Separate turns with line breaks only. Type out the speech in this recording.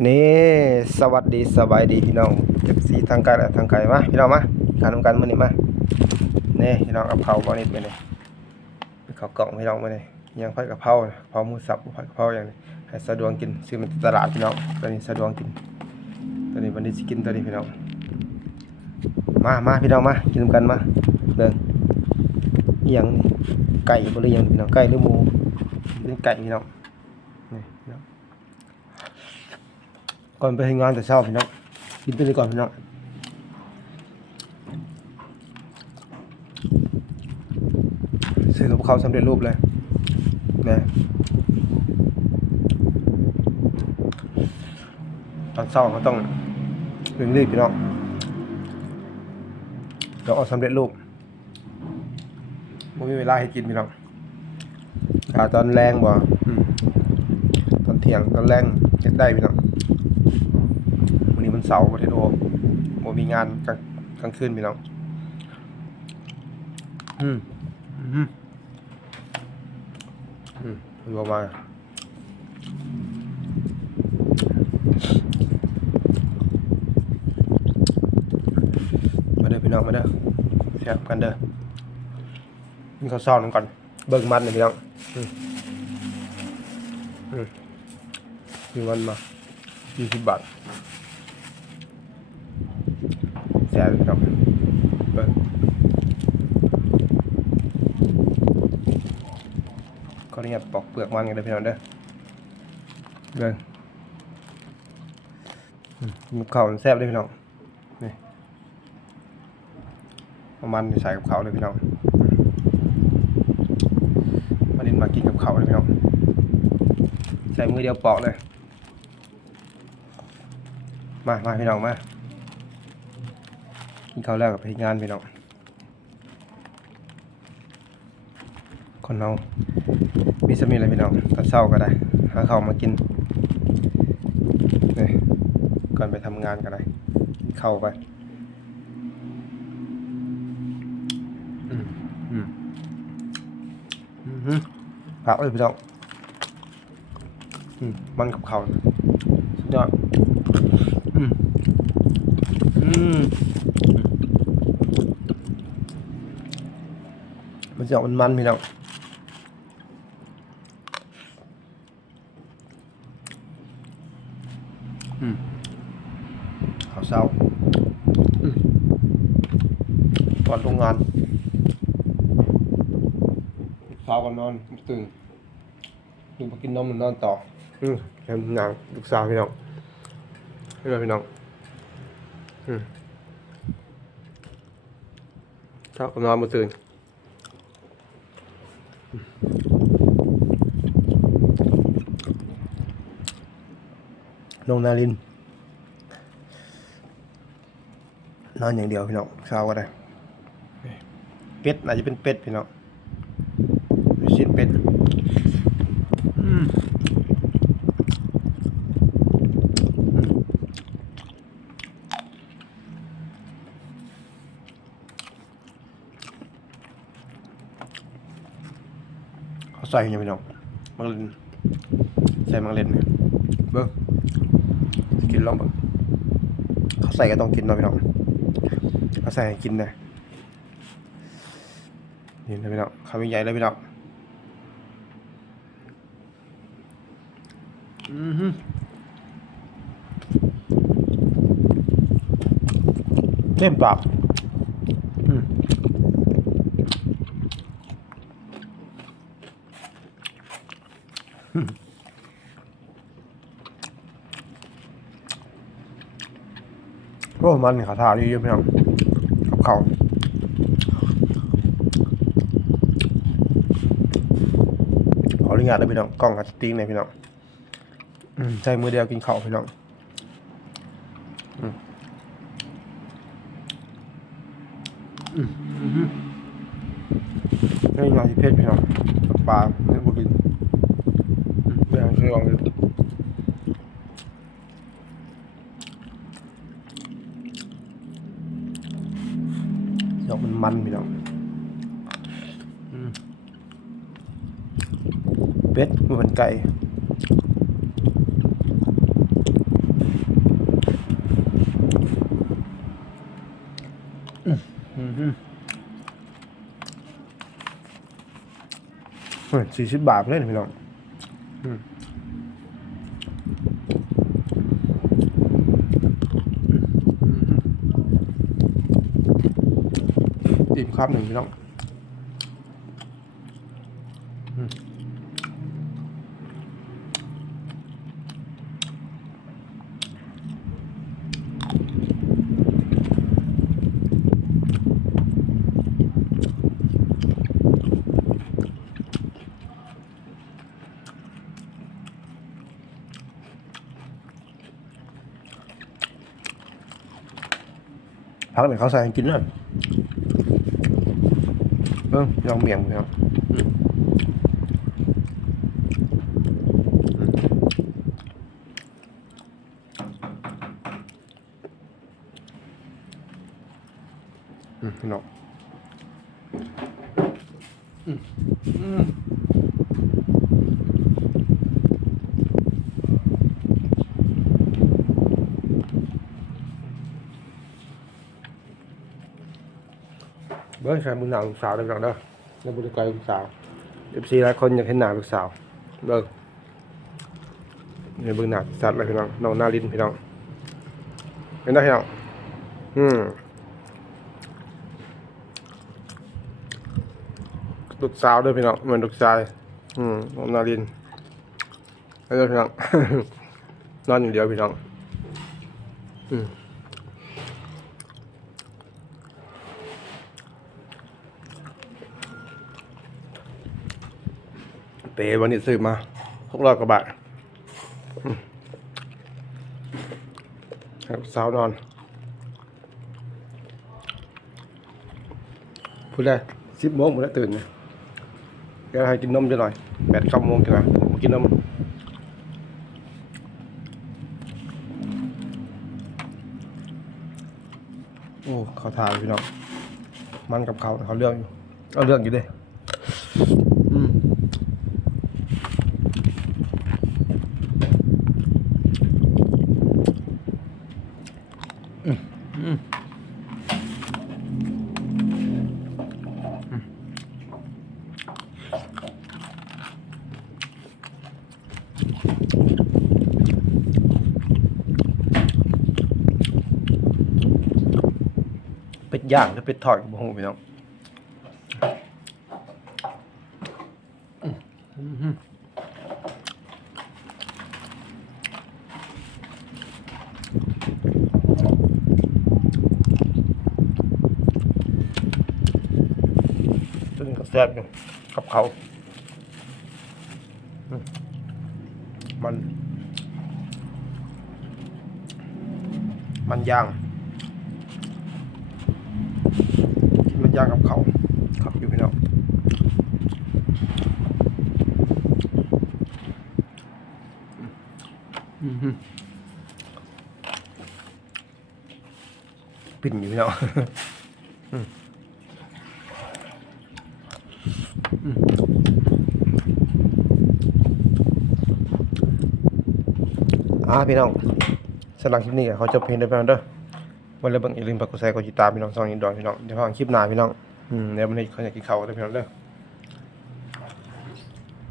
นี่สวัสดีสบายดีพี่น้องเจ็บสีทางไกลและทางไกลมาพี่น้องมาทานน้ำกันมื้อนี้มานี่พี่น้องกับเผาบ่นิดมื้อนี้เป็นข้าวกล่องพี่น้องมื้อนี้ยังผัดกะเพรานะเผาหมูสับผัดกะเพราอย่างนี้ให้สะดวกกินซื้อมาจากตลาดพี่น้องตอนนี้สะดวกกินตอนนี้วันนี้สิกินตอนนี้พี่น้องมามาพี่น้องมากินน้ำกันมาเบิ่งอีหยังไก่บ่หรือหยังพี่น้องไก่หรือหมูเป็นไก่พี่น้องนี่พี่น้อง ก่อนไปทำงานแต่เช้าพี่น้องกินตัวนี้ก่อนพี่น้องซื้อกับข้าสำเร็จรูปเลยนะตอนเช้าก็ต้องเร่งรีบพี่น้องเดี๋ยวเอาสำเร็จรูปไม่มีเวลาให้กินพี่น้องถ้าตอนแรงบ่ตอนเที่ยงตอนแรงเก็บได้พี่น้อง สาร์ประเทศโอโมมีงานกลางกลางคืนพี่น้อง อืม อืม อืมดูออกมามาเด้อพี่น้องมาเด้อแซ่บกันเด้อกินข้าวซอยน้ำก่อน เบิ่งมันเลยพี่น้องอืมอืมมีมันมายี่สิบบาท แซ่บพี่น้องเบิ่งขออนุญาตปอกเปลือกมันกันเลยพี่น้องเด้อเบิ่งอืมมีข้าวมันแซ่บเลยพี่น้องนี่เอามันใส่กับเขาวเลยพี่น้องมาดินมากินกับเขาวเลยพี่น้องใส่มือเดียวปอกเลยมามาพี่น้องมา กินข้าวแล้วกับไปงานพี่น้องคนเรามีสมีอะไรพี่น้องตอนเช้าก็ได้ หาข้าวมากินนี่ก่อนไปทำงานก็ได้กินข้าวไปอืมอืมอืมฮึผักเลยพี่น้องอืมมันกับเขาสุดยอดอืมอืม มัน จะออกมันมันๆพี่น้องอืมข้าวเช้าอืมตอนโรงงานเช้ากันนอนตื่นลูกมากินนมมันนอนต่ออืมแค่นางลูกสาวพี่น้องพี่น้องพี่น้องอืมเช้ากันนอนมาตื่น ลงนาลิน นอนอย่างเดียวพี่น้องเช้าก็ได้ เป็ดอาจจะเป็นเป็ดพี่น้องชิ้นเป็ด อืมอืมเขา ใส่ยังพี่น้องมังเลนใส่มังเลนเนี่ยเบิ้งกินลองเบิ้งเขาใส่ก็ต้องกินเนาะพี่น้องเขาใส่ให้กินนะนี่นะพี่น้องคำใหญ่ๆเลยพี่น้องอือหือเต็มปากอืม โอ้มันนี่ขาทาดีเยอะพี่น้องกับเขาขออนุญาตเลยพี่น้องกล้องอาจจะติ้งเลยพี่น้องใช้มือเดียวกินข้าวพี่น้องอืมอืมอือหือนี่มาที่เพชรพี่น้องกับปลาเนี่ยบุกินอื Şunu yandırdım. Yok mình manh mình đâu. เบ็ดเหมือนไก่เหมือนสี่สิบบาทเลยพี่น้อง อิ่มครับหนึ่งพี่น้องอืมพักหนึ่งเขาใส่ให้กินเลยเออลองเมี่ยงพี่น้อ งอืมอืมพี่น้องอืม อืมเบิ้งใส่มือหนาลูกสาวได้พี่น้องเด้อแล้วบุตรไกลลูกสาวเอฟซีหลายคนอยากเห็นหน้าลูกสาวเบิ้งเนี่ยเบิ้งหน้าสัตว์เลยพี่น้องน้องหน้าลิ้นพี่น้องเห็นได้พี่น้องอืมลูกสาวด้วยพี่น้องเหมือนลูกชายอืมน้องหน้าลิ้นแล้วเด้พี่น้องนอนอย่างเดียวพี่น้องอืม เปวันนี้ซื้อมาหกร้อยกว่าบาทครับสาวนอน พูดได้สิบโมงผมได้ตื่นเนี่ยเดี๋ยวให้กินนมจะหน่อยแปดเก้าโมงจะนะผมกินนมโอ้เขาทานพี่น้องมันกับเขาเขาเรื่องอยู่เอาเรื่องอยู่ด้ เป็ดย่างหรือเป็ดทอดกับหงพี่น้องตัวนี้ก็ แซ่บอยู่กับเขาอืมมัน มันย่างกินมันย่างกับเขาขับอยู่พี่น้องปิ่นอยู่พี่น้อง อ่าพี่น้องสำหรับคลิปนี้เขาจบเพียงเท่านี้เด้อวันละเบิ่งอย่าลืมปักกดแชร์กดติดตามพี่น้องสองยินดอนพี่น้องเดี๋ยวพังคลิปหน้าพี่น้องอืมเดี๋ยววันนี้เขาอยากกินข้าวได้พี่น้องเด้อ